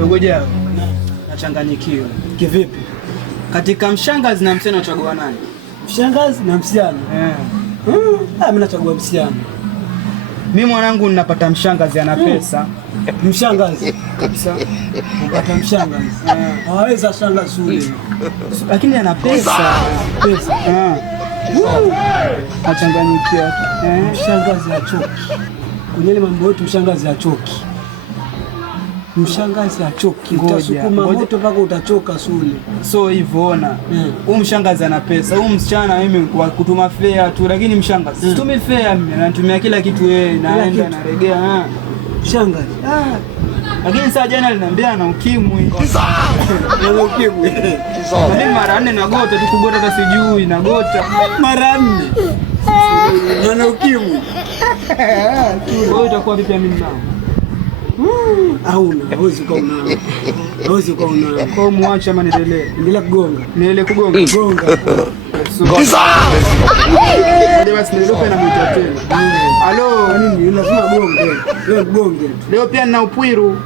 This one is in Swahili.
Ngoja. Nachanganyikiwa. Kivipi? Katika mshangazi na msichana unachagua nani? Mshangazi na msichana? Mimi nachagua msichana. Mimi mwanangu ninapata mshangazi ana pesa. Mshangazi kabisa. Unapata mshangazi. Hawezi shangazi ule. Lakini ana pesa. Pesa. Nachanganyikiwa. Mshangazi hachoki. Kwenye ile mambo yote mshangazi hachoki. Mshangazi hachoki. Utasukuma moto mpaka utachoka Sule. So hivyo ona. Huyu mshangazi ana pesa. Huyu msichana mimi kwa kutuma fare tu, lakini mshangazi situmi fare mimi, anatumia kila kitu yeye, naenda naregea. Mshangazi. Lakini saa jana aliniambia ana ukimwi. Ana ukimwi. Mimi mara 4 nagota tu, kugota hata sijui nagota. Mara 4. Ana ukimwi. Wewe utakuwa vipi mimi nao? Hauna, hawezi kuona. Hawezi kuona. Kwa muache ama niendelee? Endelea kugonga. Niendelee kugonga. Gonga. Ndio basi ndio na mwita tena. Halo, nini? Lazima gonge. Wewe gonge. Leo pia nina upwiru.